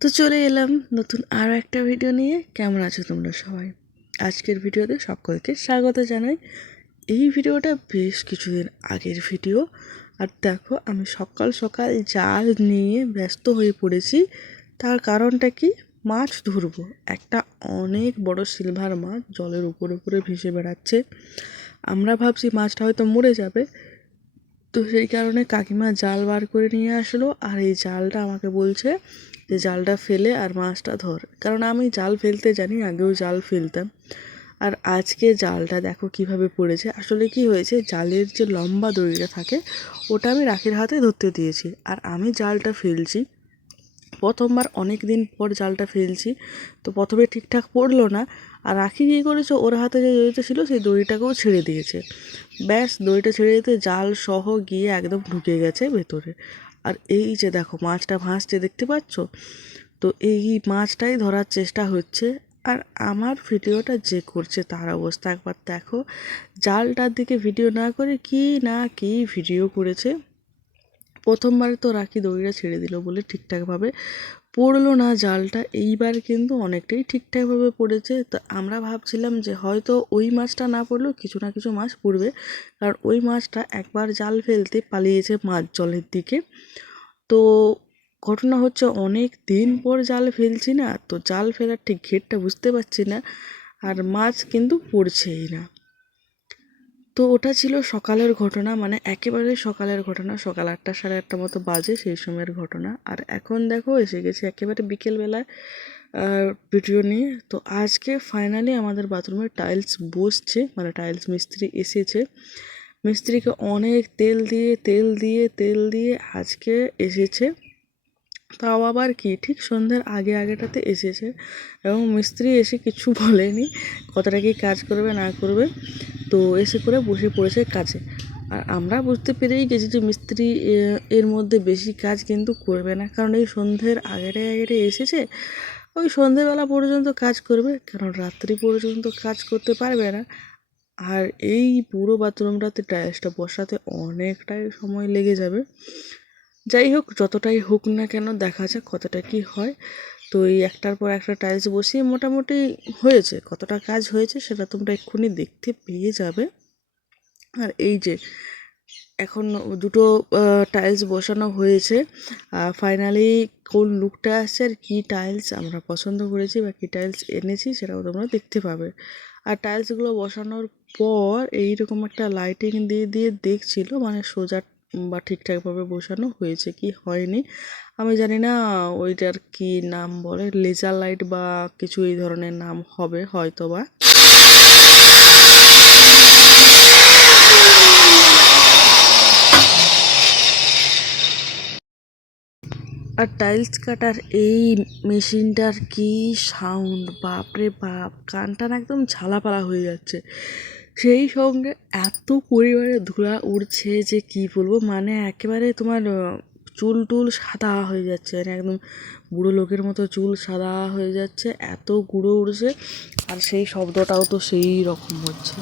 তো চলে এলাম নতুন আরও একটা ভিডিও নিয়ে। কেমন আছো তোমরা সবাই? আজকের ভিডিওতে সকলকে স্বাগত জানাই। এই ভিডিওটা বেশ কিছুদিন আগের ভিডিও আর দেখো, আমি সকাল সকাল জাল নিয়ে ব্যস্ত হয়ে পড়েছি। তার কারণটা কি? মাছ ধরবো। একটা অনেক বড় সিলভার মাছ জলের উপরে উপরে ভেসে বেড়াচ্ছে। আমরা ভাবছি মাছটা হয়তো মরে যাবে। তো সেই কারণে কাকিমা জাল বার করে নিয়ে আসলো। আর এই জালটা আমাকে বলছে যে জালটা ফেলে আর মাছটা ধর। কারণ আমি জাল ফেলতে জানি, আগেও জাল ফেলতাম। আর আজকে জালটা দেখো কীভাবে পড়েছে। আসলে কি হয়েছে, জালের যে লম্বা দড়িটা থাকে, ওটা আমি রাখির হাতে ধরতে দিয়েছি। আর আমি জালটা ফেলছি, প্রথমবার অনেক দিন পর জালটা ফেলছি, তো প্রথমে ঠিকঠাক পড়ল না। আর রাখি কী করেছে, ওর হাতে যে দড়িটা ছিল, সেই দড়িটাকেও ছেড়ে দিয়েছে। ব্যাস, দড়িটা ছেড়ে দিতে জাল সহ গিয়ে একদম ঢুকে গেছে ভেতরে। আর এই যে দেখো, মাছটা ভাসছে, দেখতে পাচ্ছ? তো এই মাছটাই ধরার চেষ্টা হচ্ছে। আর আমার ভিডিওটা যে করছে তার অবস্থা, একবার দেখো। জালটার দিকে ভিডিও না করে কি না কি ভিডিও করেছে। প্রথমবারে তো রাখি দড়িটা ছেড়ে দিল বলে ঠিকঠাকভাবে পড়ল না, জালটা এইবার কিন্তু অনেকটাই ঠিকঠাকভাবে পড়েছে। তো আমরা ভাবছিলাম যে হয়তো ওই মাছটা না পড়লেও কিছু না কিছু মাছ পড়বে। কারণ ওই মাছটা একবার জাল ফেলতে পালিয়েছে মাছ জলের দিকে। তো ঘটনা হচ্ছে অনেক দিন পর জাল ফেলছি না, তো জাল ফেলার ঠিক ঘেরটা বুঝতে পারছি না। আর মাছ কিন্তু পড়ছেই না। তো ওটা ছিল সকালের ঘটনা মানে একেবারে সকালের ঘটনা। সকাল আটটা সাড়ে আটটা মতো বাজে সেই সময়ের ঘটনা। আর এখন দেখো, এসে গেছে একেবারে বিকেলবেলায় ভিডিও নিয়ে। তো আজকে ফাইনালি আমাদের বাথরুমের টাইলস বসছে মানে টাইলস মিস্ত্রি এসেছে। মিস্ত্রিকে অনেক তেল দিয়ে তেল দিয়ে তেল দিয়ে আজকে এসেছে। তাও আবার কি? ঠিক সন্ধ্যের আগে আগেটাতে এসেছে এবং মিস্ত্রি এসে কিছু বলেনি কতটা কি কাজ করবে, না করবে। তো এসে করে বসে পড়েছে কাজে। আর আমরা বুঝতে পেরেই গেছি যে মিস্ত্রি এর মধ্যে বেশি কাজ কিন্তু করবে না। কারণ এই সন্ধ্যের আগেরে আগেরে এসেছে, ওই সন্ধেবেলা পর্যন্ত কাজ করবে। কারণ রাত্রি পর্যন্ত কাজ করতে পারবে না। আর এই পুরো বাথরুমটাতে টাইলসটা বসাতে অনেকটাই সময় লেগে যাবে। যাই হোক, যতটাই হোক না কেন দেখা যাক কতটা কি হয়। তো এই একটার পর একটা টাইলস বসিয়ে মোটামুটি হয়েছে। কতটা কাজ হয়েছে সেটা তোমরা এক্ষুনি দেখতে পেয়ে যাবে। আর এই যে, এখন দুটো টাইলস বসানো হয়েছে। ফাইনালি কোন লুকটা আসছে আর কী টাইলস আমরা পছন্দ করেছি বা কী টাইলস এনেছি সেটাও তোমরা দেখতে পাবে। আর টাইলসগুলো বসানোর পর এইরকম একটা লাইটিং দিয়ে দিয়ে দেখছিল মানে সোজা বা ঠিকঠাকভাবে বসানো হয়েছে কি হয়নি। আমি জানি না ওইটার কি নাম বলে, লেজার লাইট বা কিছু এই ধরনের নাম হবে হয়তো বা আর টাইলস কাটার এই মেশিনটার কি সাউন্ড? বাপরে বাপ কানটা না একদম ঝালাপালা হয়ে যাচ্ছে। সেই সঙ্গে এত পরিমাণে ধুলা উড়ছে যে কি বলব মানে একেবারে তোমার চুল টুল সাদা হয়ে যাচ্ছে মানে একদম বুড়ো লোকের মতো চুল সাদা হয়ে যাচ্ছে, এত গুঁড়ো উড়ছে, আর সেই শব্দটাও তো সেই রকম হচ্ছে।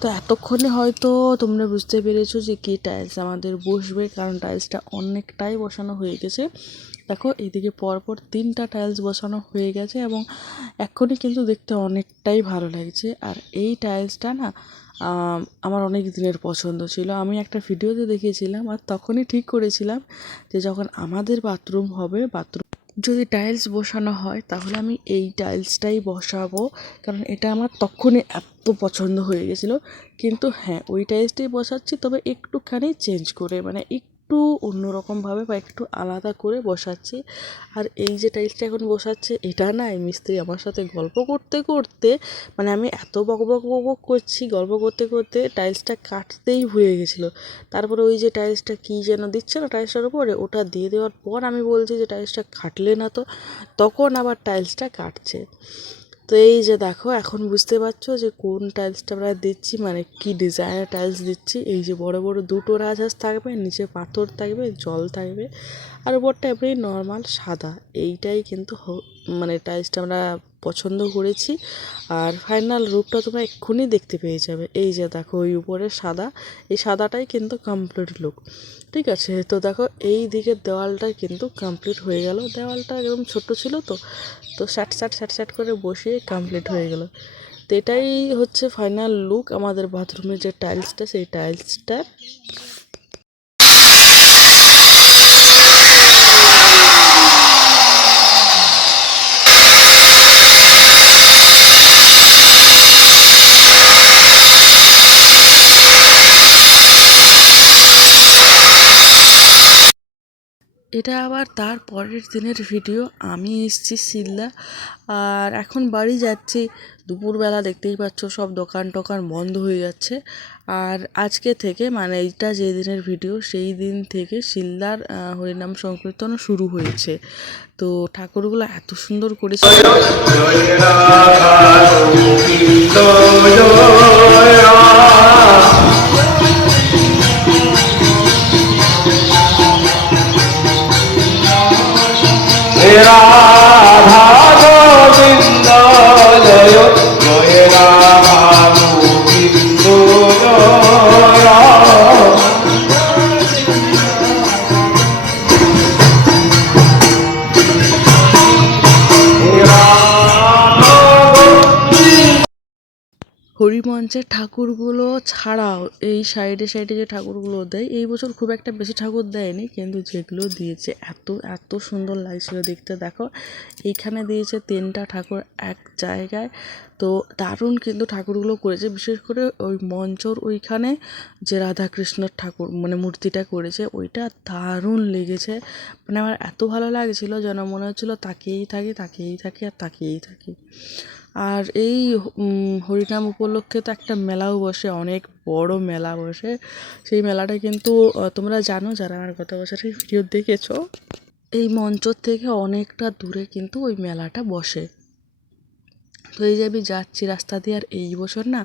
তো এতক্ষণে হয়তো তোমরা বুঝতে পেরেছ যে কী টাইলস আমাদের বসবে, কারণ টাইলসটা অনেকটাই বসানো হয়ে গেছে। দেখো, এইদিকে পরপর তিনটা টাইলস বসানো হয়ে গেছে এবং এক্ষুনি কিন্তু দেখতে অনেকটাই ভালো লাগছে। আর এই টাইলসটা না আমার অনেক দিনের পছন্দ ছিল। আমি একটা ভিডিওতে দেখিয়েছিলাম আর তখনই ঠিক করেছিলাম যে যখন আমাদের বাথরুম হবে বাথরুম যদি টাইলস বসানো হয়, তাহলে আমি এই টাইলসটাই বসাবো। কারণ এটা আমার তখনই এত পছন্দ হয়ে গেছিল। কিন্তু হ্যাঁ ওই টাইলসটাই বসাচ্ছি, তবে একটুখানি চেঞ্জ করে মানে একটু অন্যরকমভাবে বা একটু আলাদা করে বসাচ্ছি। আর এই যে টাইলসটা এখন বসাচ্ছে, এটা না এই মিস্ত্রি আমার সাথে গল্প করতে করতে মানে আমি এত বক বক বক করছি, গল্প করতে করতে টাইলসটা কাটতেই ভুলে গেছিল। তারপরে ওই যে টাইলসটা কী যেন দিচ্ছে না টাইলসটার উপরে, ওটা দিয়ে দেওয়ার পর আমি বলছি যে টাইলসটা কাটলে না তো, তখন আবার টাইলসটা কাটছে। তো এই যে দেখো, এখন বুঝতে পারছ যে কোন টাইলসটা আমরা দিচ্ছি মানে কি ডিজাইনের টাইলস দিচ্ছি। এই যে বড় বড় দুটো রাজহাঁস থাকবে, নিচে পাথর থাকবে, জল থাকবে। আর উপরটা এমনি নর্মাল সাদা। এইটাই কিন্তু মানে টাইলসটা আমরা পছন্দ করেছি। আর ফাইনাল রূপটা তোমরা এক্ষুনি দেখতে পেয়ে যাবে। এই যে দেখো, ওই উপরে সাদা। এই সাদাটাই কিন্তু কমপ্লিট লুক ঠিক আছে? তো দেখো, এই দিকের দেওয়ালটাই কিন্তু কমপ্লিট হয়ে গেল। দেওয়ালটা একদম ছোট ছিল তো। তো স্যাট স্যাট স্যাট স্যাট করে বসিয়ে কমপ্লিট হয়ে গেল। তো এটাই হচ্ছে ফাইনাল লুক আমাদের বাথরুমের যে টাইলসটা সেই টাইলসটার এটা আবার তার পরের দিনের ভিডিও আমি এসেছি শিলদা আর এখন বাড়ি যাচ্ছি দুপুরবেলা দেখতেই পাচ্ছ সব দোকান টোকান বন্ধ হয়ে যাচ্ছে আর আজকে থেকে মানে এইটা যে দিনের ভিডিও সেই দিন থেকে শিলদার হরিনাম সংকীর্তন শুরু হয়েছে তো ঠাকুরগুলো এত সুন্দর করেছে तेरा হরিমঞ্চের ঠাকুরগুলো ছাড়াও এই সাইডে সাইডে যে ঠাকুরগুলো দেয়, এই বছর খুব একটা বেশি ঠাকুর দেয়নি, কিন্তু যেগুলো দিয়েছে, এত এত সুন্দর লাগছিল দেখতে। দেখো, এইখানে দিয়েছে তিনটা ঠাকুর এক জায়গায়। তো দারুণ কিন্তু ঠাকুরগুলো করেছে, বিশেষ করে ওই মঞ্চর ওইখানে যে রাধাকৃষ্ণর ঠাকুর মানে মূর্তিটা করেছে, ওইটা দারুণ লেগেছে। মানে আমার এত ভালো লাগছিল, যেন মনে হচ্ছিল তাকিয়েই থাকি তাকিয়েই থাকি আর তাকিয়েই থাকি। আর এই হরিনাম উপলক্ষে তো একটা মেলাও বসে, অনেক বড় মেলা বসে। সেই মেলাটা কিন্তু তোমরা জানো যারা আমার গত বছর ভিডিও দেখেছ, এই মঞ্চ থেকে অনেকটা দূরে কিন্তু ওই মেলাটা বসে। তো এই যে আমি যাচ্ছি রাস্তা দিয়ে। আর এই বছর না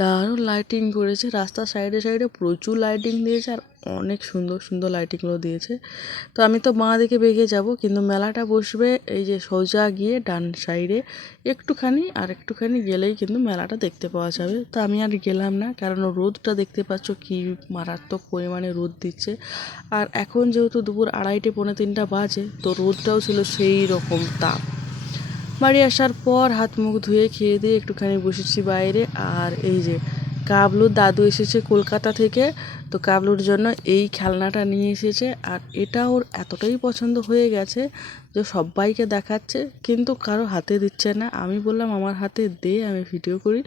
দারুণ লাইটিং করেছে। রাস্তার সাইডে সাইডে প্রচুর লাইটিং দিয়েছে আর অনেক সুন্দর সুন্দর লাইটিংগুলো দিয়েছে। তো আমি তো বাঁ দিকে বেগে যাব, কিন্তু মেলাটা বসবে এই যে সোজা গিয়ে ডান সাইডে একটুখানি আর একটুখানি গেলেই কিন্তু মেলাটা দেখতে পাওয়া যাবে। তো আমি আর গেলাম না, কারণ রোদটা দেখতে পাচ্ছ কি মারাত্মক পরিমাণে রোদ দিচ্ছে। আর এখন যেহেতু দুপুর আড়াইটে, পৌনে তিনটা বাজে, তো রোদটাও ছিল সেই রকম তাপ। বাড়ি আসার পর হাত মুখ ধুয়ে খেয়ে দিয়ে একটুখানি বসেছি বাইরে। আর এই যে কাবলুর দাদু এসেছে কলকাতা থেকে, তো কাবলুর জন্য এই খেলনাটা নিয়ে এসেছে। আর এটা ওর এতটাই পছন্দ হয়ে গেছে যে সবাইকে দেখাচ্ছে, কিন্তু কারও হাতে দিচ্ছে না। আমি বললাম, আমার হাতে দে, আমি ভিডিও করি।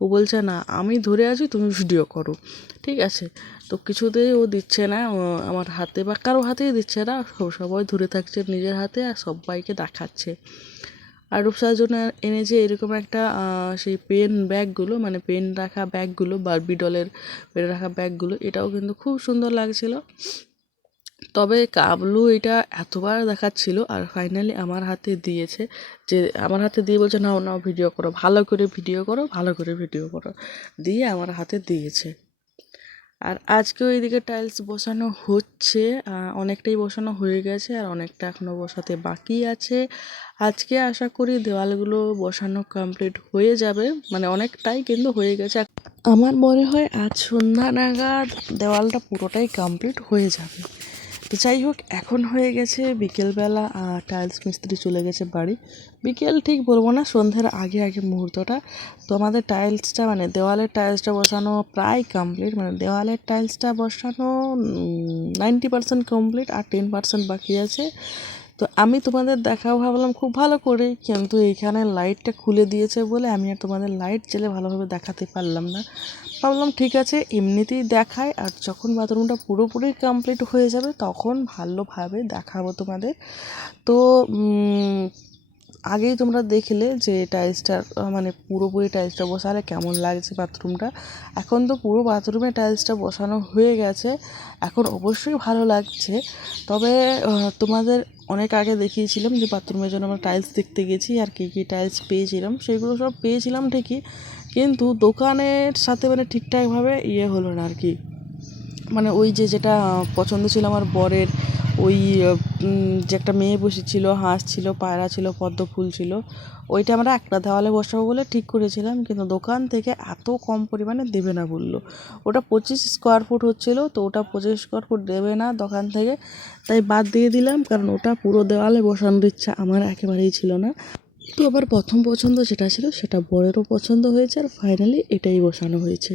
ও বলছে, না, আমি ধরে আছি, তুমি ভিডিও করো। ঠিক আছে, তো কিছুতেই ও দিচ্ছে না আমার হাতে বা কারও হাতেই দিচ্ছে না। সব- সবাই ধরে থাকছে নিজের হাতে আর সবাইকে দেখাচ্ছে। আর রূপসার জন্য এনেছে এরকম একটা সেই পেন ব্যাগগুলো মানে পেন রাখা ব্যাগগুলো বারবি ডলের পেন রাখা ব্যাগগুলো এটাও কিন্তু খুব সুন্দর লাগছিল। তবে কাবলু এটা এতবার দেখাচ্ছিল আর ফাইনালি আমার হাতে দিয়েছে যে, আমার হাতে দিয়ে বলছে, নাও নাও ভিডিও করো, ভালো করে ভিডিও করো, ভালো করে ভিডিও করো। দিয়ে আমার হাতে দিয়েছে। আর আজকেও এইদিকে টাইলস বসানো হচ্ছে অনেকটাই বসানো হয়ে গেছে আর অনেকটা এখনও বসাতে বাকি আছে। আজকে আশা করি দেওয়ালগুলো বসানো কমপ্লিট হয়ে যাবে মানে অনেকটাই কিন্তু হয়ে গেছে। আমার মনে হয় আজ সন্ধ্যা নাগাদ দেওয়ালটা পুরোটাই কমপ্লিট হয়ে যাবে। তো যাই হোক, এখন হয়ে গেছে বিকেলবেলা টাইলস মিস্ত্রি চলে গেছে বাড়ি। বিকেল ঠিক বলব না, সন্ধ্যের আগে আগে মুহূর্তটা। তো আমাদের টাইলসটা মানে দেওয়ালের টাইলসটা বসানো প্রায় কমপ্লিট মানে দেওয়ালের টাইলসটা বসানো নাইনটি পার্সেন্ট কমপ্লিট আর টেন পার্সেন্ট বাকি আছে। তো আমি তোমাদের দেখাও ভাবলাম খুব ভালো করে, কিন্তু এইখানে লাইটটা খুলে দিয়েছে বলে আমি আর তোমাদের লাইট জেলে ভালোভাবে দেখাতে পারলাম না। ভাবলাম, ঠিক আছে, এমনিতেই দেখায় আর যখন বাথরুমটা পুরোপুরি কমপ্লিট হয়ে যাবে, তখন ভালোভাবে দেখাবো তোমাদের। তো আগেই তোমরা দেখলে যে টাইলসটা মানে পুরোপুরি টাইলসটা বসালে কেমন লাগছে বাথরুমটা। এখন তো পুরো বাথরুমে টাইলসটা বসানো হয়ে গেছে, এখন অবশ্যই ভালো লাগছে। তবে তোমাদের অনেক আগে দেখিয়েছিলাম যে বাথরুমের জন্য আমরা টাইলস দেখতে গেছি আর কী কী টাইলস পেয়েছিলাম, সেগুলো সব পেয়েছিলাম ঠিকই। কিন্তু দোকানের সাথে মানে ঠিকঠাকভাবে ইয়ে হলো না আর কি। মানে ওই যে যেটা পছন্দ ছিল আমার বরের, ওই যে একটা মেয়ে বসেছিল, হাঁস ছিল, পায়রা ছিল, পদ্ম ফুল ছিল, ওইটা আমরা একটা দেওয়ালে বসাবো বলে ঠিক করেছিলাম, কিন্তু দোকান থেকে এত কম পরিমাণে দেবে না বলল। ওটা পঁচিশ স্কোয়ার ফুট হচ্ছিল, তো ওটা পঁচিশ স্কোয়ার ফুট দেবে না দোকান থেকে, তাই বাদ দিয়ে দিলাম, কারণ ওটা পুরো দেওয়ালে বসানোর ইচ্ছা আমার একেবারেই ছিল না। তো আবার প্রথম পছন্দ যেটা ছিল, সেটা বরেরও পছন্দ হয়েছে আর ফাইনালি এটাই বসানো হয়েছে।